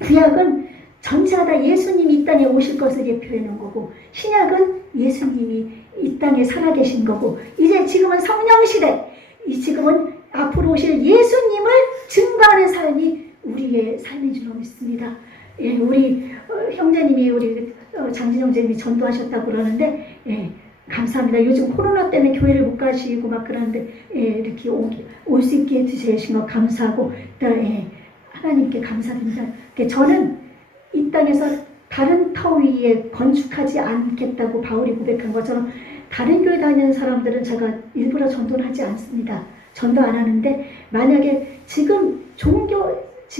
구약은 전체하다 예수님이 이 땅에 오실 것을 예표해 놓은 거고 신약은 예수님이 이 땅에 살아계신 거고 이제 지금은 성령 시대, 지금은 앞으로 오실 예수님을 증거하는 삶이 우리의 삶인 줄로 믿습니다. 예, 우리 형제님이 우리 장진 형제님이 전도하셨다고 그러는데 예, 감사합니다. 요즘 코로나 때문에 교회를 못 가시고 막 그러는데 예, 이렇게 올 수 있게 해주신 것 감사하고 예, 하나님께 감사드립니다. 저는 이 땅에서 다른 터 위에 건축하지 않겠다고 바울이 고백한 것처럼 다른 교회 다니는 사람들은 제가 일부러 전도를 하지 않습니다. 전도 안 하는데 만약에 지금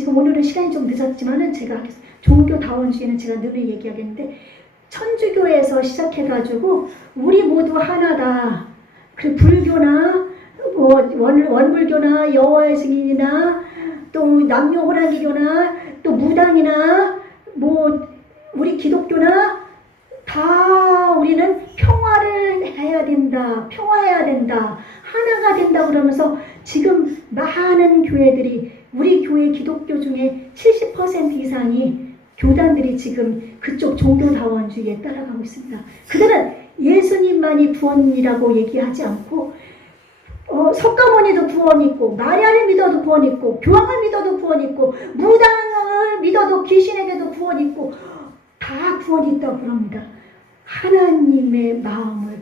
오늘은 시간이 좀 늦었지만은 제가 하겠습니다. 종교다원주의는 제가 늘 얘기하겠는데 천주교에서 시작해가지고 우리 모두 하나다. 그 불교나 원불교나 여호와의 증인이나 또 남녀호랑이교나 또 무당이나 우리 기독교나 다 우리는 평화를 해야 된다. 평화해야 된다. 하나가 된다 그러면서 지금 많은 교회들이 우리 교회 기독교 중에 70% 이상이 교단들이 지금 그쪽 종교다원주의에 따라가고 있습니다. 그들은 예수님만이 구원이라고 얘기하지 않고 석가모니도 구원 있고 마리아를 믿어도 구원 있고 교황을 믿어도 구원 있고 무당을 믿어도 귀신에게도 구원 있고 다 구원이 있다고 그럽니다. 하나님의 마음을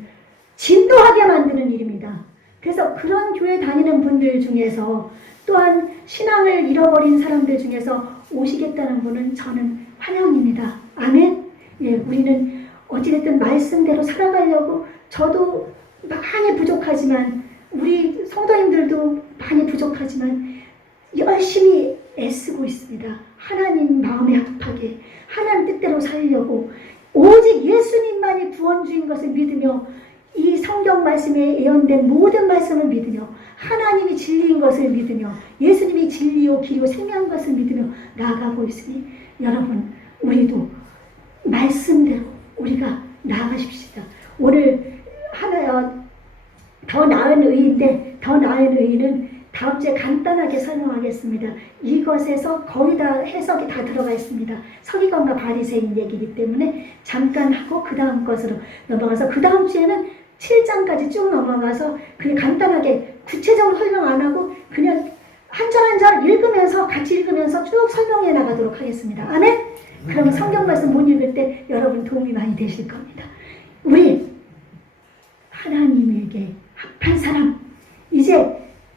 진노하게 만드는 일입니다. 그래서 그런 교회 다니는 분들 중에서 또한 신앙을 잃어버린 사람들 중에서 오시겠다는 분은 저는 환영입니다. 아멘. 예, 우리는 어찌됐든 말씀대로 살아가려고 저도 많이 부족하지만 우리 성도님들도 많이 부족하지만 열심히 애쓰고 있습니다. 하나님 마음에 합하게 하나님 뜻대로 살려고 오직 예수님만이 구원주인 것을 믿으며 이 성경 말씀에 예언된 모든 말씀을 믿으며 하나님이 진리인 것을 믿으며 예수님이 진리요 길이요 생명인 것을 믿으며 나아가고 있으니 여러분 우리도 말씀대로 우리가 나아가십시다. 오늘 더 나은 의인데 더 나은 의인은 다음 주에 간단하게 설명하겠습니다. 이것에서 거의 다 해석이 다 들어가 있습니다. 서기관과 바리새인 얘기이기 때문에 잠깐 하고 그 다음 것으로 넘어가서 그 다음 주에는 7장까지 쭉 넘어가서 그냥 간단하게 구체적으로 설명 안 하고 그냥 한 절 한 절 읽으면서 같이 읽으면서 쭉 설명해 나가도록 하겠습니다. 아멘? 그러면 성경 말씀 못 읽을 때 여러분 도움이 많이 되실 겁니다. 우리 하나님에게 합한 사람, 이제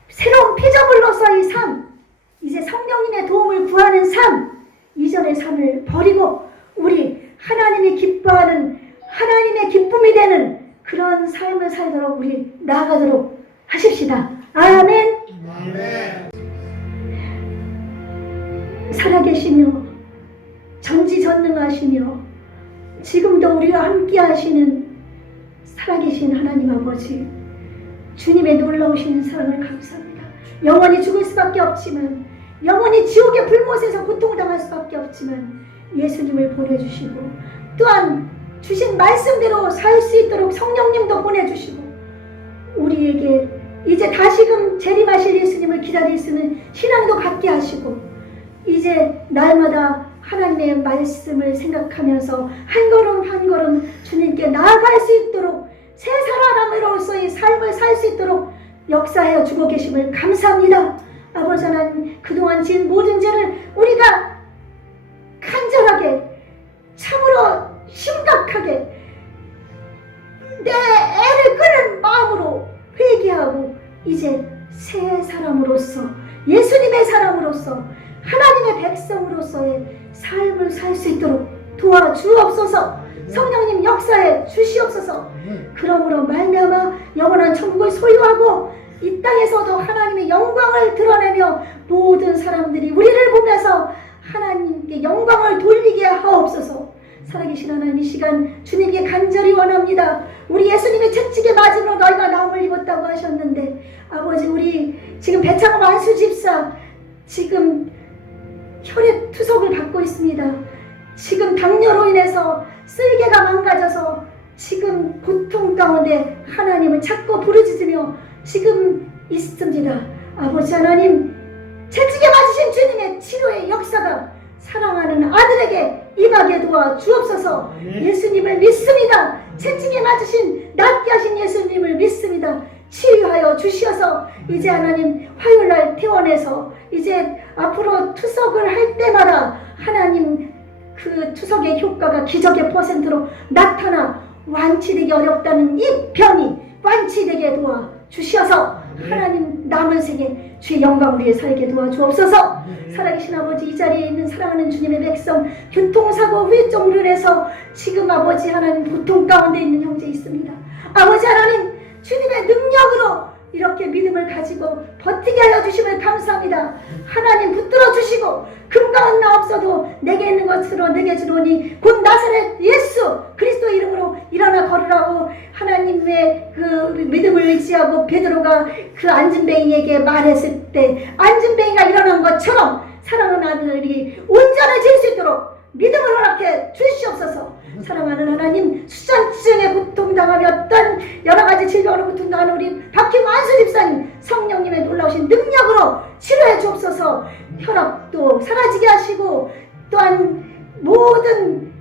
새로운 피조물로서의 삶, 이제 성령님의 도움을 구하는 삶, 이전의 삶을 버리고 우리 하나님이 기뻐하는 하나님의 기쁨이 되는 그런 삶을 살도록 우리 나아가도록 하십시다. 아멘. 아멘. 살아계시며 전지전능하시며 지금도 우리와 함께 하시는 살아계신 하나님 아버지, 주님의 놀라우신 사랑을 감사합니다. 영원히 죽을 수밖에 없지만, 영원히 지옥의 불못에서 고통당할 수밖에 없지만 예수님을 보내주시고 또한 주신 말씀대로 살 수 있도록 성령님도 보내주시고 우리에게 이제 다시금 재림하실 예수님을 기다릴 수 있는 신앙도 갖게 하시고 이제 날마다 하나님의 말씀을 생각하면서 한 걸음 한 걸음 주님께 나아갈 수 있도록 새 사람으로서의 삶을 살 수 있도록 역사하여 주고 계심을 감사합니다. 아버지 하나님, 그동안 지은 모든 죄를 우리가 간절하게 참으로 심각하게 내 애를 끄는 마음으로 회개하고 이제 새 사람으로서 예수님의 사람으로서 하나님의 백성으로서의 삶을 살 수 있도록 도와주옵소서. 성령님 역사에 주시옵소서. 그러므로 말미암아 영원한 천국을 소유하고 이 땅에서도 하나님의 영광을 드러내며 모든 사람들이 우리를 보면서 하나님께 영광을 돌리게 하옵소서. 살아계신 하나님, 이 시간 주님께 간절히 원합니다. 우리 예수님의 채찍에 맞음으로 너희가 나음을 입었다고 하셨는데 아버지, 우리 지금 배창호 안수 집사 지금 혈액 투석을 받고 있습니다. 지금 당뇨로 인해서 쓸개가 망가져서 지금 고통 가운데 하나님을 찾고 부르짖으며 지금 있습니다. 아버지 하나님, 채찍에 맞으신 주님의 치료의 역사가 사랑하는 아들에게 임하게 도와 주옵소서. 예수님을 믿습니다. 채찍에 맞으신 낫게 하신 예수님을 믿습니다. 치유하여 주시어서 이제 하나님 화요일날 퇴원해서 이제 앞으로 투석을 할 때마다 하나님 그 투석의 효과가 기적의 퍼센트로 나타나 완치되기 어렵다는 이 병이 완치되게 도와 주시어서 하나님 남은 생에 주의 영광을 위해 살게 도와주옵소서. 살아계신 아버지, 이 자리에 있는 사랑하는 주님의 백성, 교통사고 후유증으로 인해서 지금 아버지 하나님 고통 가운데 있는 형제 있습니다. 아버지 하나님, 주님의 능력으로 이렇게 믿음을 가지고 버티게 하여 주심을 감사합니다. 하나님 붙들어 주시고 금과 은나 없어도 내게 있는 것으로 내게 주노니 곧 나사렛 예수 그리스도 이름으로 일어나 걸으라고 하나님의 그 믿음을 의지하고 베드로가 그 안진뱅이에게 말했을 때 안진뱅이가 일어난 것처럼 사랑하는 아들이 온전해질 수 있도록 믿음을 허락해 주시옵소서. 사랑하는 하나님, 수전증에 고통당하며 어떤 여러가지 질병으로 고통당하는 우리 박희무 안수 집사님, 성령님의 놀라우신 능력으로 치료해 주옵소서. 혈압도 사라지게 하시고 또한 모든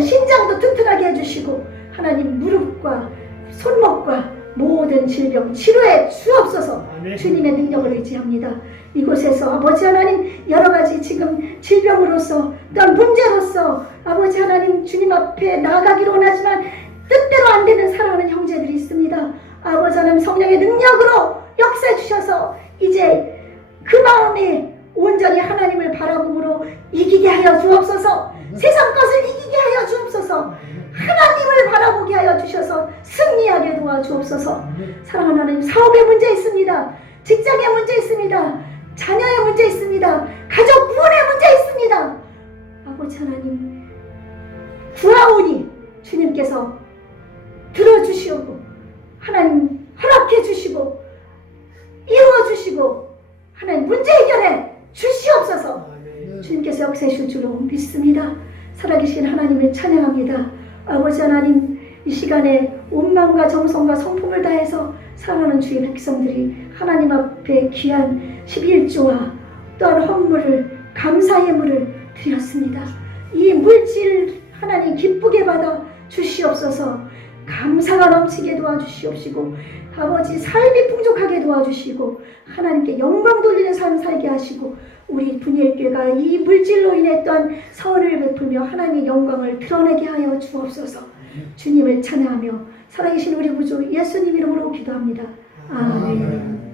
신장도 튼튼하게 해주시고 하나님 무릎과 손목과 모든 질병 치료해 주옵소서. 주님의 능력을 의지합니다. 이곳에서 아버지 하나님, 여러가지 지금 질병으로서 또한 문제로서 아버지 하나님 주님 앞에 나아가기로 원하지만 뜻대로 안 되는 사랑하는 형제들이 있습니다. 아버지 하나님, 성령의 능력으로 역사해 주셔서 이제 그 마음에 온전히 하나님을 바라봄으로 이기게 하여 주옵소서. 세상 것을 이기게 하여 주옵소서. 하나님을 바라보게 하여 주셔서 승리하게 도와주옵소서. 사랑하는 하나님, 사업에 문제 있습니다. 직장에 문제 있습니다. 자녀의 문제 있습니다. 가족 구원의 문제 있습니다. 아버지 하나님 구하오니 주님께서 들어주시오고 하나님 허락해 주시고 이루어 주시고 하나님 문제 해결해 주시옵소서. 주님께서 역사하실 줄로 믿습니다. 살아계신 하나님을 찬양합니다. 아버지 하나님 이 시간에 온 마음과 정성과 성품을 다해서 사랑하는 주의 백성들이 하나님 앞에 귀한 11조와 또한 헌물을 감사의 물을 드렸습니다. 이 물질 하나님 기쁘게 받아 주시옵소서. 감사가 넘치게 도와주시옵시고 아버지 삶이 풍족하게 도와주시고 하나님께 영광 돌리는 삶 살게 하시고 우리 분일교회가 이 물질로 인해 또한 선을 베풀며 하나님의 영광을 드러내게 하여 주옵소서. 주님을 찬양하며 살아계신 우리 구주 예수님 이름으로 기도합니다. 아멘.